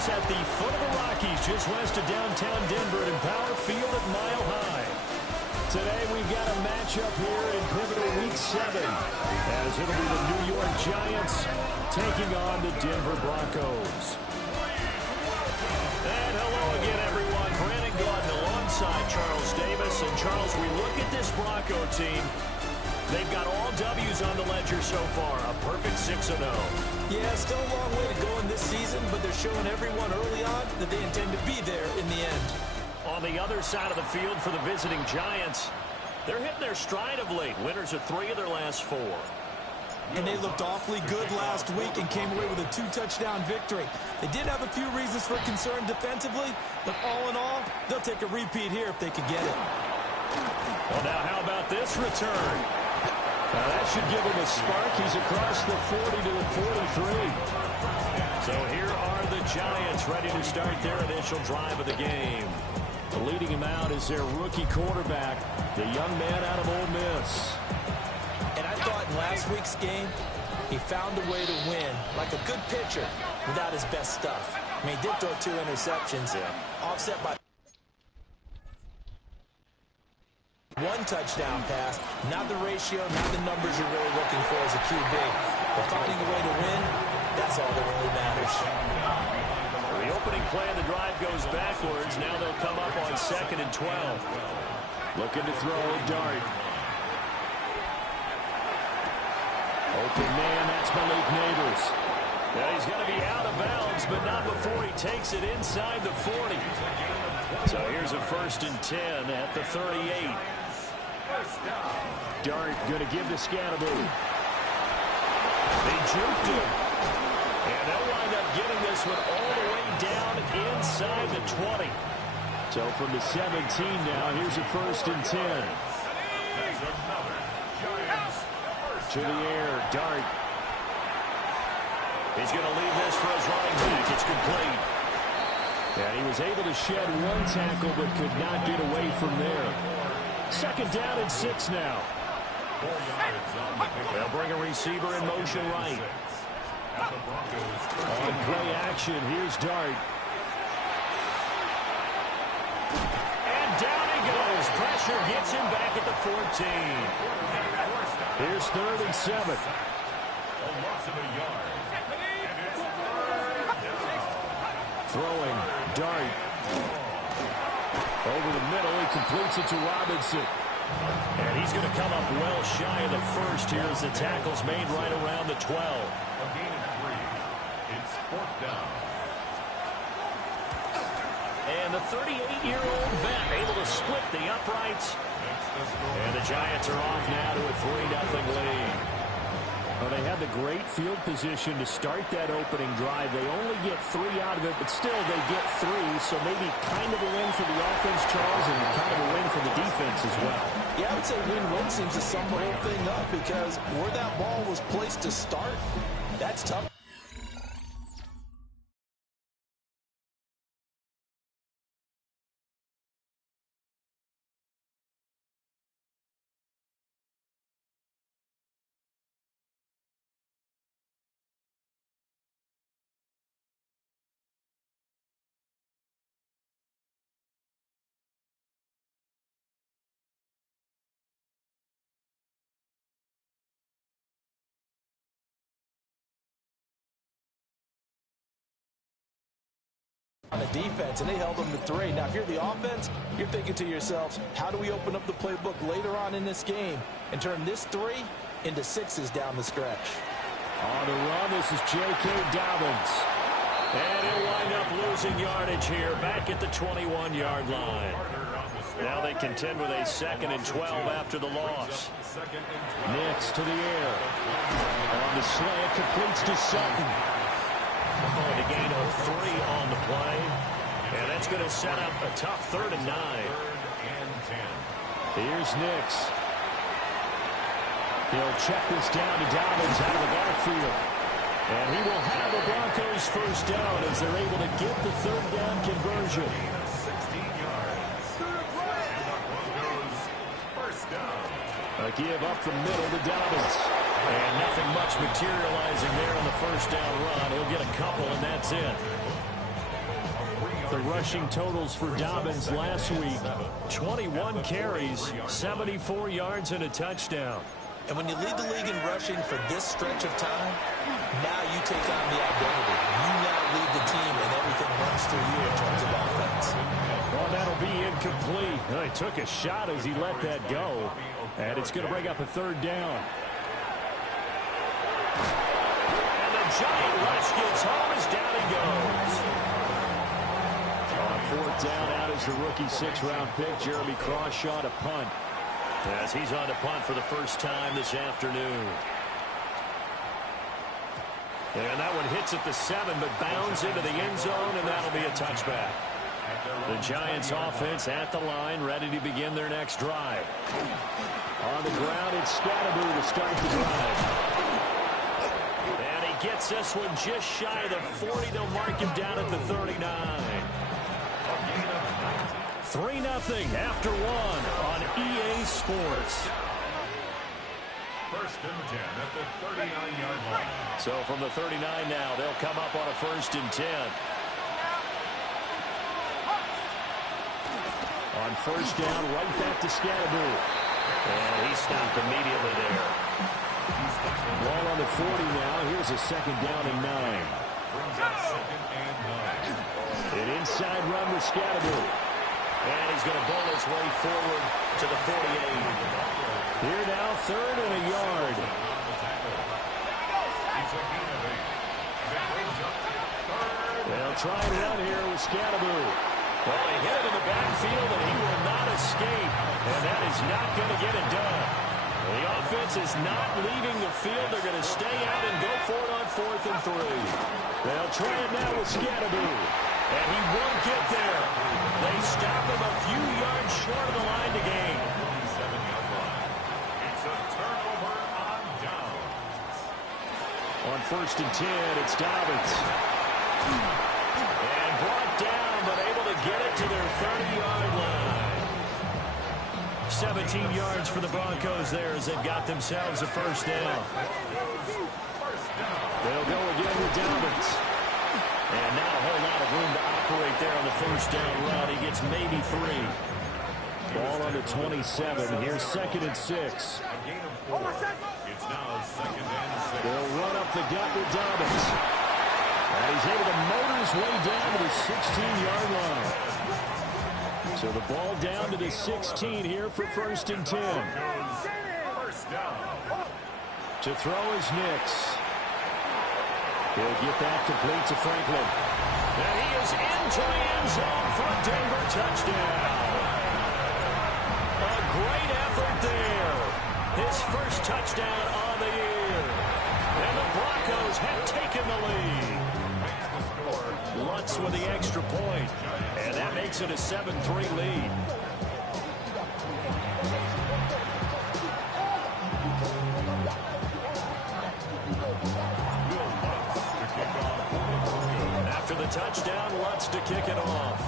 Broncos at the foot of the Rockies, just west of downtown Denver at Empower Field at Mile High. Today we've got a matchup here in pivotal Week 7, as it'll be the New York Giants taking on the Denver Broncos. And hello again, everyone. Brandon Gordon alongside Charles Davis. And Charles, we look at this Bronco team. They've got all W's on the ledger so far, a perfect 6-0. Yeah, still a long way to go in this season, but they're showing everyone early on that they intend to be there in the end. On the other side of the field for the visiting Giants, they're hitting their stride of late. Winners of 3 of their last 4. And they looked awfully good last week and came away with a 2-touchdown victory. They did have a few reasons for concern defensively, but all in all, they'll take a repeat here if they can get it. Well, now how about this return? Now that should give him a spark. He's across the 40 to the 43. So here are the Giants ready to start their initial drive of the game. Leading him out is their rookie quarterback, the young man out of Ole Miss. And I thought in last week's game, he found a way to win, like a good pitcher, without his best stuff. I mean, he did throw 2 interceptions, offset by 1 touchdown pass. Not the ratio, not the numbers you're really looking for as a QB. But finding a way to win, that's all that really matters. The opening play of the drive goes backwards. Now they'll come up on 2nd and 12. Looking to throw a dart. Open man, that's Malik Neighbors. Now he's going to be out of bounds, but not before he takes it inside the 40. So here's a 1st and 10 at the 38. Dart going to give to Scatterboot. They juked him. And they'll wind up getting this one all the way down inside the 20. So from the 17 now, here's a 1st and 10. To the air, Dart. He's going to leave this for his running back. It's complete. And he was able to shed 1 tackle, but could not get away from there. 2nd down and 6 now. They'll bring a receiver in motion right. On play action, here's Dart. And down he goes. Pressure gets him back at the 14. Here's 3rd and 7. Throwing, Dart. Over the middle, he completes it to Robinson. And he's going to come up well shy of the 1st here as the tackle's made right around the 12. A gain of 3. It's 4th down. And the 38-year-old vet able to split the uprights. And the Giants are off now to a 3-0 lead. Well, they had the great field position to start that opening drive. They only get 3 out of it, but still they get 3. So maybe kind of a win for the offense, Charles, and kind of a win for the defense as well. Yeah, I would say win-win seems to sum the whole thing up because where that ball was placed to start, that's tough. On the defense, and they held them to 3. Now, if you're the offense, you're thinking to yourselves, how do we open up the playbook later on in this game and turn this 3 into 6s down the stretch? On the run, this is J.K. Dobbins. And he'll wind up losing yardage here back at the 21-yard line. Now they contend with a 2nd and 12 after the loss. Next to the air. On the slant, completes to Sutton. A gain of 3 on the play. And that's going to set up a tough 3rd and 9. Here's Nix. He'll check this down to Dobbins out of the backfield. And he will have the Broncos 1st down as they're able to get the 3rd down conversion. 16 yards. First down. A give up the middle to Dobbins. And nothing much materializing there on the 1st down run. He'll get a couple, and that's it. the rushing totals for Dobbins last week. 21 carries, 74 yards, and a touchdown. And when you lead the league in rushing for this stretch of time, now you take on the identity. You now lead the team, and everything runs through you in terms of offense. Well, that'll be incomplete. Well, he took a shot as he let that go, and it's going to bring up a third down. And the giant rush gets home as down he goes. On fourth down, out is the rookie sixth-round pick, Jeremy Crawshaw, to punt. As he's on to punt for the first time this afternoon. And that one hits at the 7, but bounds into the end zone, and that'll be a touchback. The Giants offense at the line, ready to begin their next drive. On the ground, it's Scatterboo to start the drive. And he gets this one just shy of the 40. They'll mark him down at the 39. 3-0 after 1 on EA Sports. First and 10 at the 39-yard line. So from the 39 now, they'll come up on a first and 10. On first down, right back to Scatterboo. And he stopped immediately there. Ball on the 40 now. Here's a second down and 9. Brings up second and 9. An inside run with Scatterboo. And he's going to bowl his way forward to the 48. Here now, third and a yard. They'll try and run here with Scatterboo. Well, he hit him in the backfield, and he will not escape. And that is not going to get it done. The offense is not leaving the field. They're going to stay out and go for it on 4th and 3. They'll try it now with Scatterboo. And he won't get there. They stop him a few yards short of the line to gain. 27-yard line. It's a turnover on downs. On first and 10, it's Dobbins. And brought down, but able to get it to their 30-yard line. 17 yards for the Broncos there as they've got themselves a first down. They'll go again with Dobbins. And not a whole lot of room to operate there on the first down run. He gets maybe 3. Ball on the 27. Here's second and 6. A gain of 4. It's now second and 6. They'll run up the gut with Dobbins. And he's able to motor his way down to the 16-yard line. So the ball down to the 16 here for first and 10. First down. To throw is Nix. He'll get that complete to Franklin. And he is into the end zone for a Denver touchdown. A great effort there. His first touchdown on the year. And the Broncos have taken the lead. Lutz with the extra point. And that makes it a 7-3 lead. After the touchdown, Lutz to kick it off.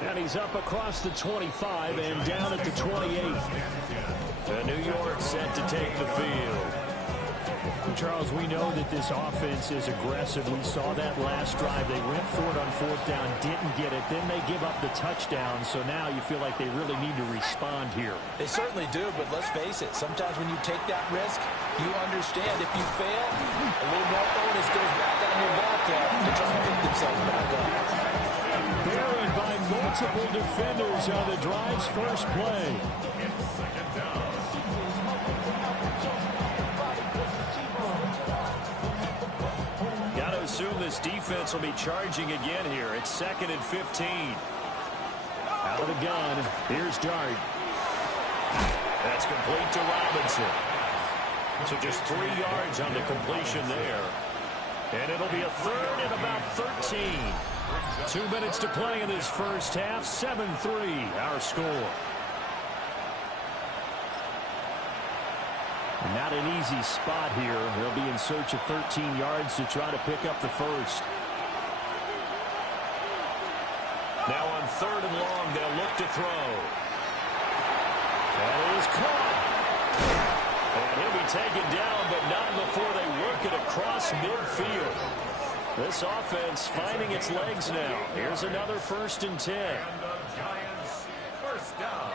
And he's up across the 25 and down at the 28. And New York set to take the field. Charles, we know that this offense is aggressive. We saw that last drive. They went for it on fourth down, didn't get it. Then they give up the touchdown. So now you feel like they really need to respond here. They certainly do, but let's face it. Sometimes when you take that risk, you understand if you fail, a little more onus goes back on your ball club to try and pick themselves back up. Buried by multiple defenders on the drive's first play. Got to assume this defense will be charging again here. It's second and 15. Out of the gun. Here's Dart. That's complete to Robinson. So just 3 yards on the completion there. And it'll be a third and about 13. 2 minutes to play in this first half. 7-3 our score. Not an easy spot here. They'll be in search of 13 yards to try to pick up the first. Now on third and long, they'll look to throw. That is caught. And he'll be taken down, but not before they work it across midfield. This offense finding its legs now. Here's another 1st and 10. And the Giants first down.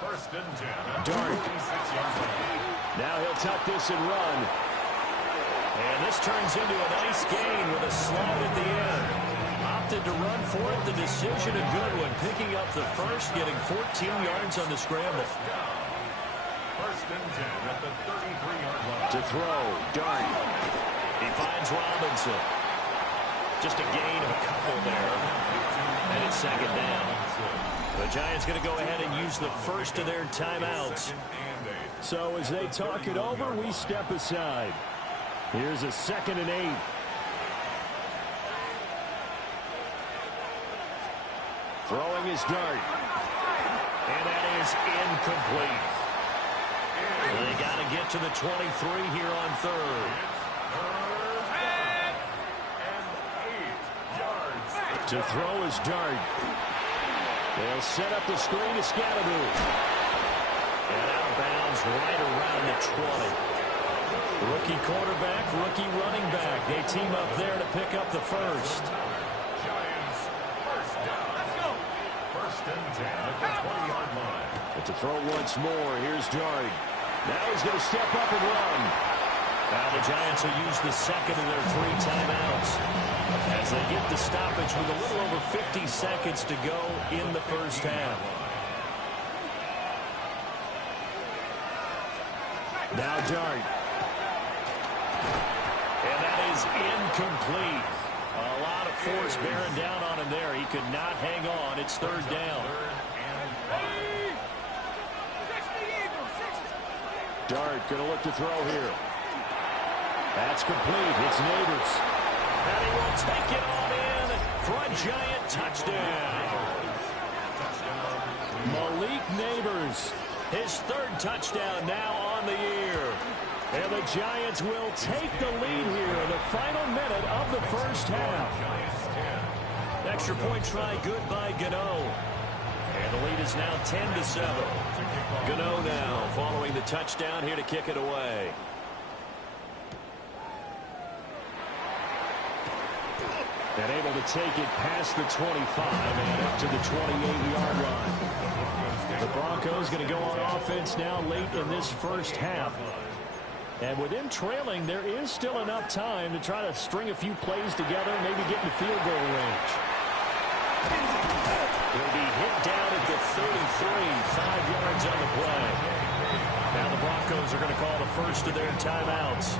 1st and 10. Dart. 36-yard line. Now he'll tuck this and run. And this turns into a nice gain with a slide at the end. Opted to run for it. The decision a good one. Picking up the first, getting 14 yards on the scramble. 1st and 10 at the 33-yard line. To throw, Dart. He finds Robinson. Just a gain of a couple there. And it's 2nd down. The Giants going to go ahead and use the first of their timeouts. So as they talk it over, we step aside. Here's a 2nd and 8. Throwing his Dart. And that is incomplete. They got to get to the 23 here on 3rd. To throw his Dart. They'll set up the screen to Scatteroo. And out of bounds right around the 20. Rookie quarterback, rookie running back. They team up there to pick up the first. Giants first down. Let's go. 1st and 10 at the 20-yard line. But to throw once more, here's Dart. Now he's going to step up and run. Now the Giants will use the second of their 3 timeouts as they get the stoppage with a little over 50 seconds to go in the first half. Now Dart. And that is incomplete. A lot of force bearing down on him there. He could not hang on. It's 3rd down. Dart going to look to throw here. That's complete. It's Neighbors. And he will take it on in for a Giant touchdown. Malik Neighbors, his 3rd touchdown now on the year. And the Giants will take the lead here in the final minute of the first half. Extra point try good by Gano. And the lead is now 10-7. Gano now following the touchdown here to kick it away. And able to take it past the 25 and up to the 28-yard line. The Broncos going to go on offense now late in this first half. And with them trailing, there is still enough time to try to string a few plays together, maybe get in the field goal range. He'll be hit down at the 33, 5 yards on the play. Now the Broncos are going to call the first of their timeouts,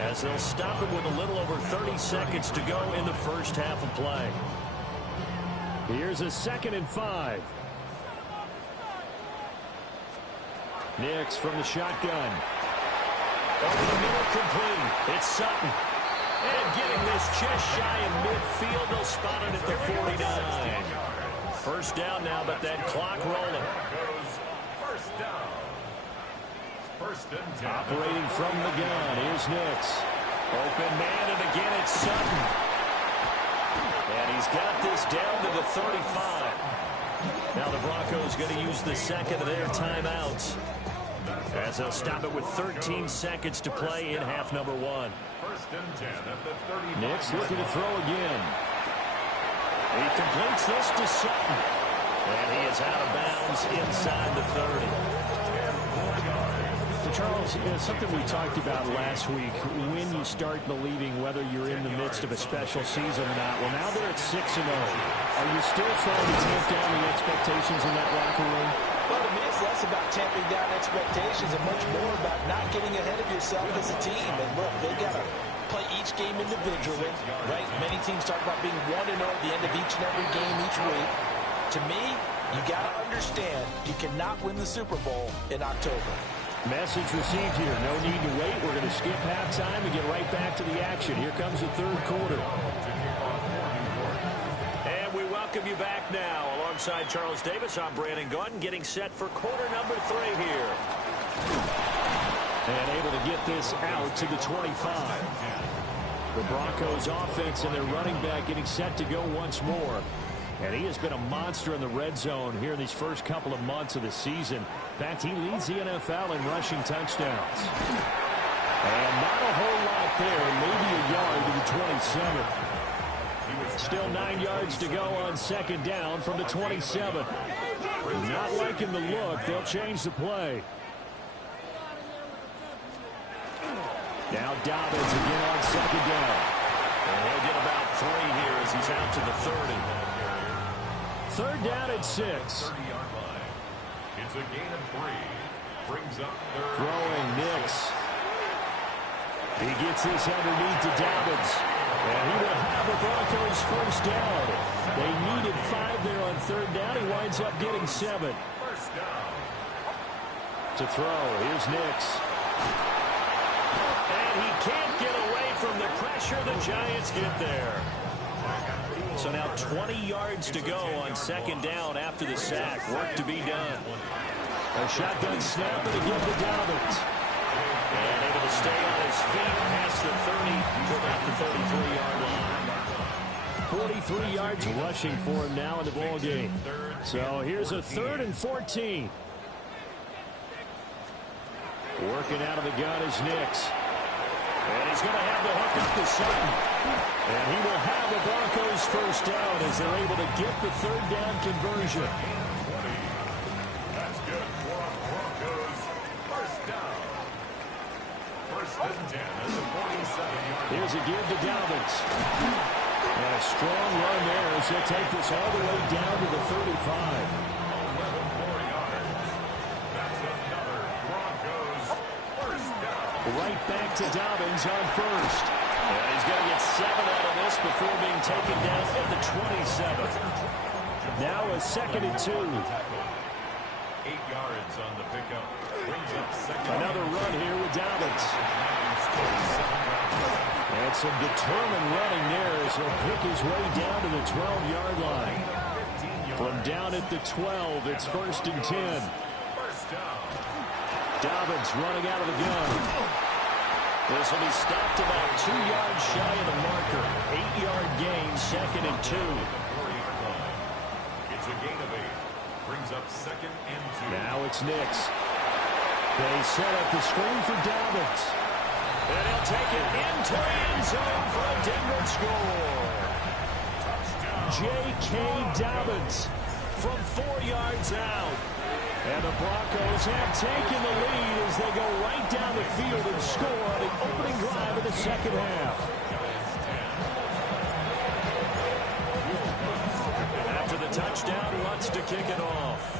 as they'll stop it with a little over 30 seconds to go in the first half of play. Here's a 2nd and 5. Nix from the shotgun. Over the middle, complete. It's Sutton. And getting this just shy of midfield, they'll spot it at the 49. First down now, but that clock rolling. First down. 1st and 10. Operating from the gun, here's Nix. Open man, and again it's Sutton. And he's got this down to the 35. Now the Broncos going to use the second of their timeouts, as they'll stop it with 13 seconds to play in half number 1. 1st and 10 at the 30. Nix looking to throw again. He completes this to Sutton. And he is out of bounds inside the 30. Charles, something we talked about last week, when you start believing whether you're in the midst of a special season or not. Well, now they're at 6-0. Are you still trying to tamp down the expectations in that locker room? Well, to me, it's less about tamping down expectations and much more about not getting ahead of yourself as a team. And look, they got to play each game individually, right? Many teams talk about being 1-0 at the end of each and every game each week. To me, you got to understand you cannot win the Super Bowl in October. Message received here. No need to wait. We're going to skip halftime and get right back to the action. Here comes the third quarter. And we welcome you back now. Alongside Charles Davis, I'm Brandon Gaudin, getting set for quarter number 3 here. And able to get this out to the 25. The Broncos offense and their running back getting set to go once more. And he has been a monster in the red zone here in these first couple of months of the season. In fact, he leads the NFL in rushing touchdowns. And not a whole lot there, maybe a yard to the 27. Still 9 yards to go on second down from the 27. Not liking the look. They'll change the play. Now Dobbins again on second down. And he'll get about 3 here as he's out to the 30. Third down at 6. 30-yard line. It's a gain of 3. Brings up third. Throwing Nix. He gets this underneath to Dobbins. And he will have the Broncos first down. They needed 5 there on third down. He winds up getting 7. First down. To throw. Here's Nix. And he can't get away from the pressure. The Giants get there. So now 20 yards to go on second down after the sack. Work to be done. A shotgun snap and again to Dobbins. And able to stay on his feet past the 30 to about the 33-yard line. 43 yards rushing for him now in the ball game. So here's a 3rd and 14. Working out of the gun is Nix. And he's going to have the hook up to Sutton. And he will have the Broncos first down as they're able to get the third down conversion. That's good for Broncos. First down. First and 10 at the 47-yard line. Here's a give to Dobbins. And a strong run there as he'll take this all the way down to the 35. 11 more yards. That's another Broncos first down. Right back to Dobbins on first. And he's going to get 7 out of this before being taken down at the 27. Now a 2nd and 2. 8 yards on the pickup. Brings up second. Another run here with Dobbins. And some determined running there as he'll pick his way down to the 12-yard line. From down at the 12, it's 1st and 10. First down. Dobbins running out of the gun. This will be stopped about 2 yards shy of the marker. 8-yard gain, 2nd and 2. It's a gain of 8. Brings up 2nd and 2. Now it's Nix. They set up the screen for Dobbins. And he'll take it into the end zone for a Denver score. J.K. Dobbins From 4 yards out. And the Broncos have taken the lead as they go right down the field and score on the opening drive of the second half. After the touchdown, wants to kick it off.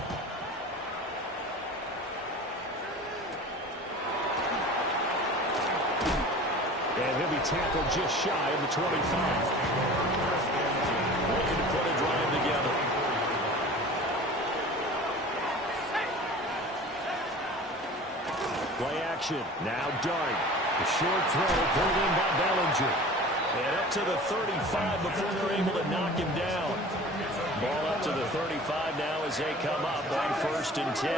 And he'll be tackled just shy of the 25. Looking to put a drive together. Play action. Now Dart. The short throw pulled in by Bellinger. And up to the 35 before they're able to knock him down. Ball up to the 35 now as they come up on 1st and 10. A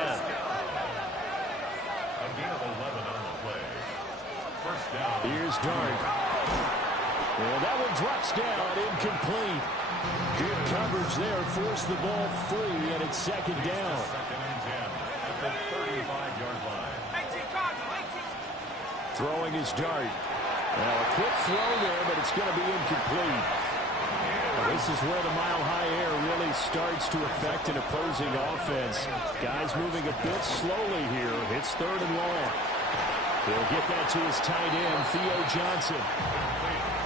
gain of 11 on the play. First down. Here's Dart. And that one drops down, incomplete. Good coverage there, forced the ball free, and it's 2nd down. 2nd and 10 at the 35-yard line. Throwing his Dart. Now a quick throw there, but it's going to be incomplete. This is where the mile-high air really starts to affect an opposing offense. Guys moving a bit slowly here. It's 3rd and long. He'll get that to his tight end, Theo Johnson.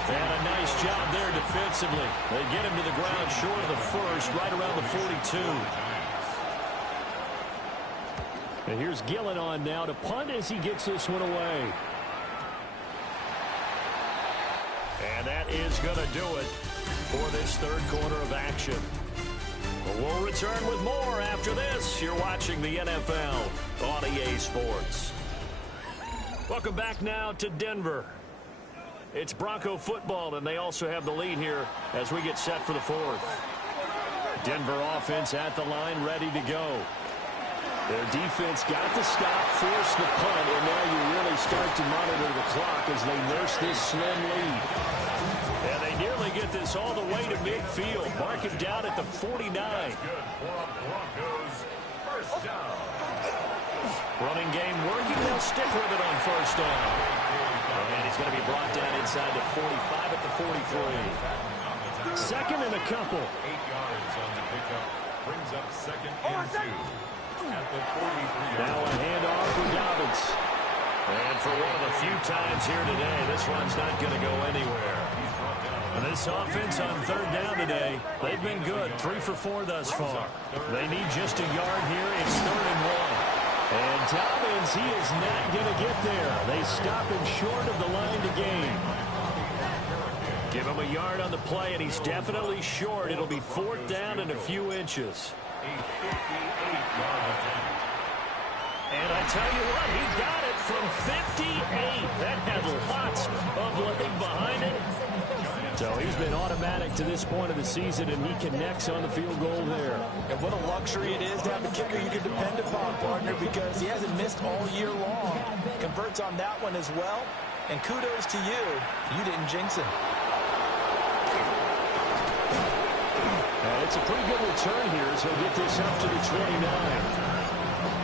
And a nice job there defensively. They get him to the ground short of the first, right around the 42. And here's Gillen on now to punt as he gets this one away. And that is going to do it for this third quarter of action. We'll return with more after this. You're watching the NFL on EA Sports. Welcome back now to Denver. It's Bronco football, and they also have the lead here as we get set for the 4th. Denver offense at the line, ready to go. Their defense got the stop, forced the punt, and now you really start to monitor the clock as they nurse this slim lead. And they nearly get this all the way to midfield. Mark him down at the 49. Broncos, first down. Running game working. They'll stick with it on first down. And he's going to be brought down inside the 45 at the 43. Second and a couple. 8 yards on the pickup. Brings up second and 2 at the 43. Now a handoff for Dobbins. And for one of the few times here today, this run's not going to go anywhere. And this offense on third down today, they've been good. 3 for 4 thus far. They need just a yard here. It's third and 1. And Dobbins, he is not going to get there. They stop him short of the line to gain. Give him a yard on the play, and he's definitely short. It'll be fourth down and a few inches. A 58-yard attempt. And I tell you what, he got it from 58. That had lots of leg behind it. So he's been automatic to this point of the season, and he connects on the field goal there. And what a luxury it is to have a kicker you can depend upon, partner, because he hasn't missed all year long. Converts on that one as well. And kudos to you. You didn't jinx him. It's a pretty good return here, so he'll get this up to the 29.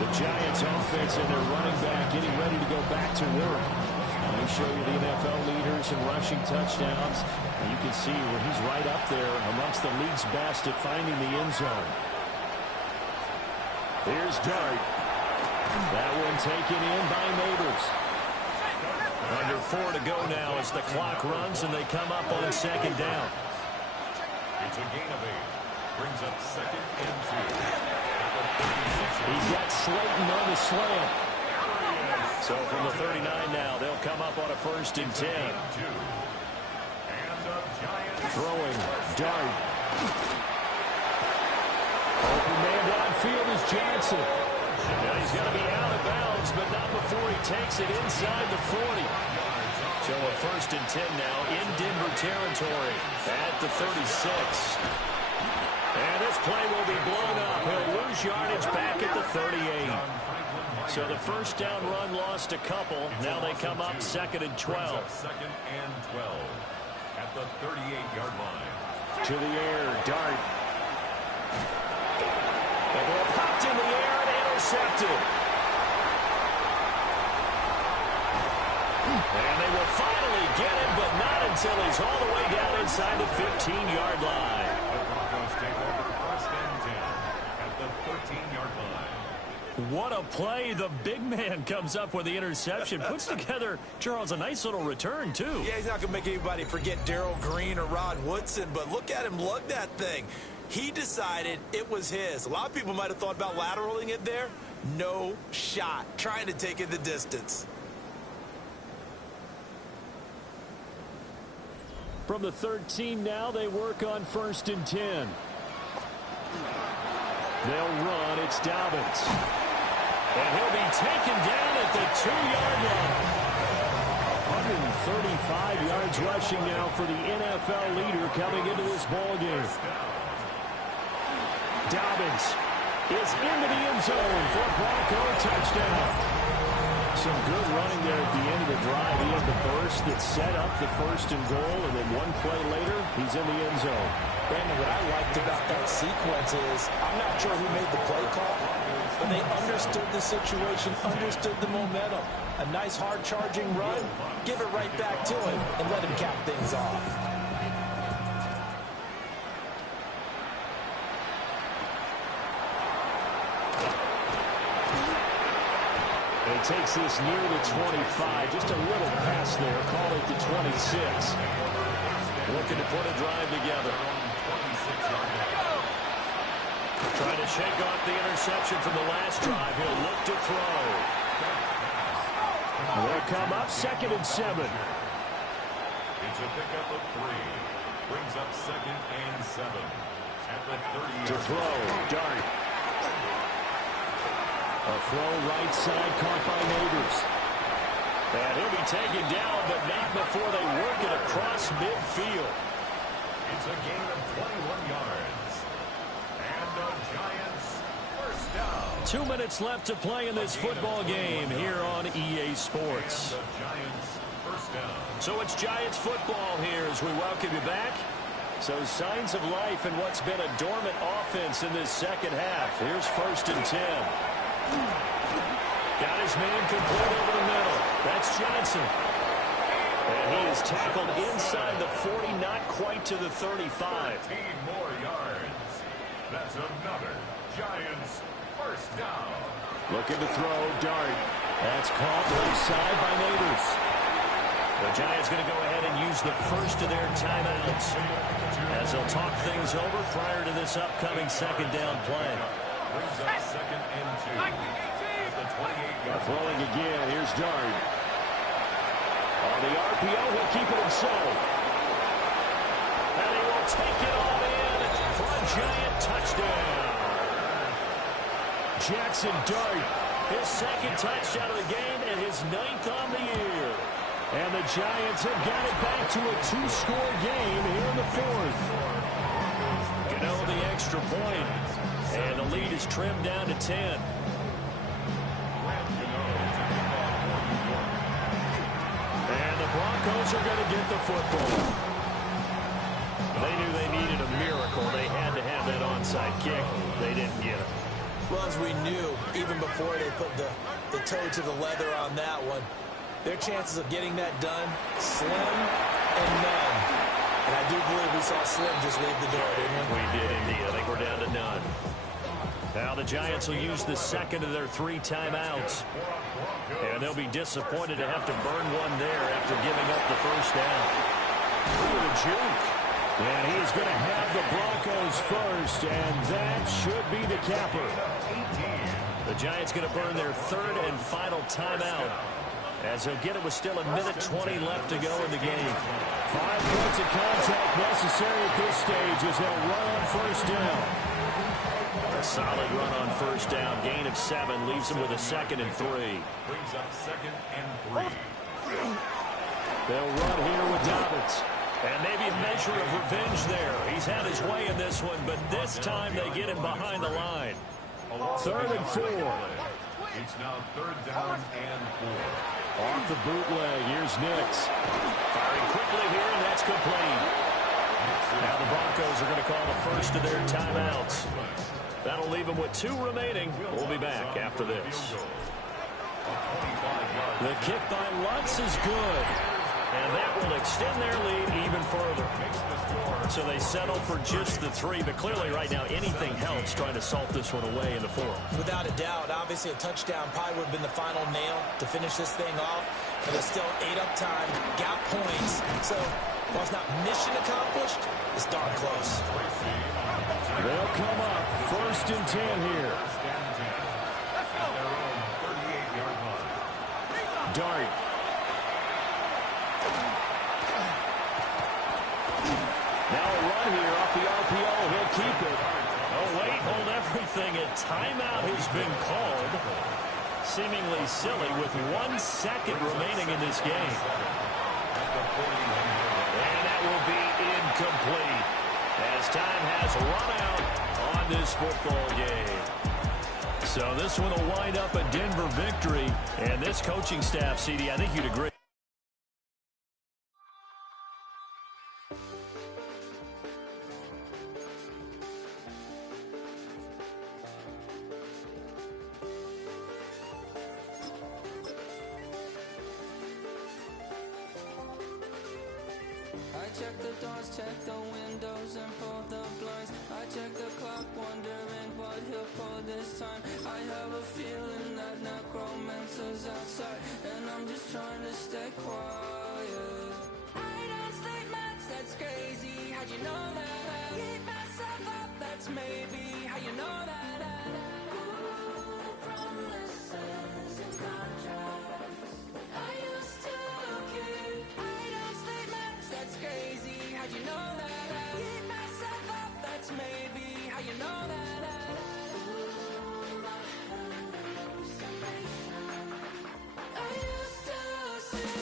The Giants offense and their running back getting ready to go back to work. Let me show you the NFL leaders in rushing touchdowns. And you can see where he's right up there amongst the league's best at finding the end zone. Here's Dart. That one taken in by Neighbors. Under 4 to go now as the clock runs and they come up on second down. It's a gain of 8. Brings up second and 2. He's got Slayton on the slam. So from the 39 now, they'll come up on a first and 10. Throwing, Dart. Open man downfield is Johnson. Now he's going to be out of bounds, but not before he takes it inside the 40. So a first and 10 now in Denver territory at the 36. And this play will be blown up. He'll lose yardage back at the 38. So the first down run lost a couple. Now they come up second and 12. Second and 12 at the 38-yard line. To the air, Dart. The ball popped in the air and intercepted. And they will finally get him, but not until he's all the way down inside the 15-yard line. Take over first and 10 at the 13-yard line. What a play. The big man comes up with the interception. Puts together, Charles, a nice little return, too. Yeah, he's not going to make anybody forget Darrell Green or Rod Woodson, but look at him lug that thing. He decided it was his. A lot of people might have thought about lateraling it there. No shot. Trying to take it the distance. From the 13 now, they work on first and 10. They'll run. It's Dobbins. And he'll be taken down at the 2-yard line. 135 yards rushing now for the NFL leader coming into this ball game. Dobbins is into the end zone for a Bronco touchdown. Some good running there at the end of the drive. He had the burst that set up the first and goal, and then one play later, he's in the end zone. Brandon, what I liked about that sequence is, I'm not sure who made the play call, but they understood the situation, understood the momentum. A nice hard-charging run, give it right back to him, and let him cap things off. He takes this near the 25. Just a little pass there. Call it the 26. Looking to put a drive together. Trying to shake off the interception from the last drive. He'll look to throw. They'll come up second and 7. It's a pickup of 3. Brings up second and 7 at the 30. To throw. Dart. A throw right side caught by Neighbors. And he'll be taken down, but not before they work it across midfield. It's a gain of 21 yards. And the Giants first down. 2 minutes left to play in this football game here on EA Sports. And the Giants first first down. So it's Giants football here as we welcome you back. So signs of life in what's been a dormant offense in this second half. Here's 1st and 10. Got his man complete over the middle. That's Johnson. And he is tackled inside the 40, not quite to the 35. 13 more yards. That's another Giants first down. Looking to throw, Dart. That's caught left side by Neighbors. The Giants going to go ahead and use the first of their timeouts as they'll talk things over prior to this upcoming second down play. Brings up 2nd and 2. At the 28-yard Throwing again. Here's Dart. On the RPO, he'll keep it himself. And he will take it all in for a Giant touchdown. Jackson Dart, his 2nd touchdown of the game and his 9th on the year. And the Giants have got it back to a 2-score game here in the 4th. Gano the extra point. And the lead is trimmed down to 10. And the Broncos are going to get the football. They knew they needed a miracle. They had to have that onside kick. They didn't get it. Well, as we knew, even before they put the toe to the leather on that one, their chances of getting that done, slim and none. And I do believe we saw Slim just leave the door, didn't we? We did indeed. I think we're down to none. Now the Giants will use the second of their 3 timeouts. And they'll be disappointed to have to burn one there after giving up the first down. Look at the juke. And he's going to have the Broncos first, and that should be the capper. The Giants going to burn their 3rd and final timeout, as he'll get it with still 1:20 left to go in the game. 5 points of contact necessary at this stage as they'll run on first down. A solid run on first down. Gain of 7 leaves them with a 2nd and 3. brings up 2nd and 3. They'll run here with Dobbins. And maybe a measure of revenge there. He's had his way in this one, but this time they get him behind the line. 3rd and 4. It's now 3rd down and 4. Off the bootleg, here's Nix. Firing quickly here, and that's complete. Now the Broncos are going to call the first of their timeouts. That'll leave them with 2 remaining. We'll be back after this. The kick by Lutz is good. And that will extend their lead even further. So they settle for just the 3, but clearly right now anything helps trying to salt this one away in the 4th. Without a doubt, obviously a touchdown probably would have been the final nail to finish this thing off. But there's still 8 up time, got points. So while it's not mission accomplished, it's darn close. They'll come up 1st and 10 here. Dart. Now a run here off the RPO. He'll keep it. Oh, wait, hold everything. A timeout has been called. Seemingly silly with 1 second remaining in this game. And that will be incomplete as time has run out on this football game. So this one will wind up a Denver victory. And this coaching staff, CD, I think you'd agree. Check the doors, check the windows, and pull the blinds. I check the clock, wondering what he'll pull this time. I have a feeling that necromancer's outside, and I'm just trying to stay quiet. I don't sleep much, that's crazy. How'd you know that? Keep myself up, that's maybe how you know that. Ooh, promises and contracts. I used to keep. I don't sleep much, that's crazy. How'd you know that? Keep myself up, that's maybe how you know that. Ooh, my hallucination. I used to see.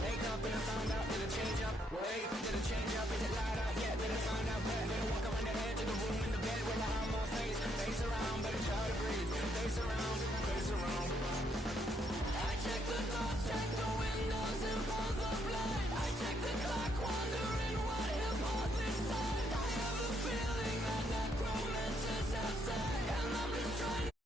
Make up and I found out, did it change up? Wait, did it change up? Is it light up? Yeah, did it find out? Better walk around the edge of the room in the bed with my arm on my face. Face around, better try to breathe.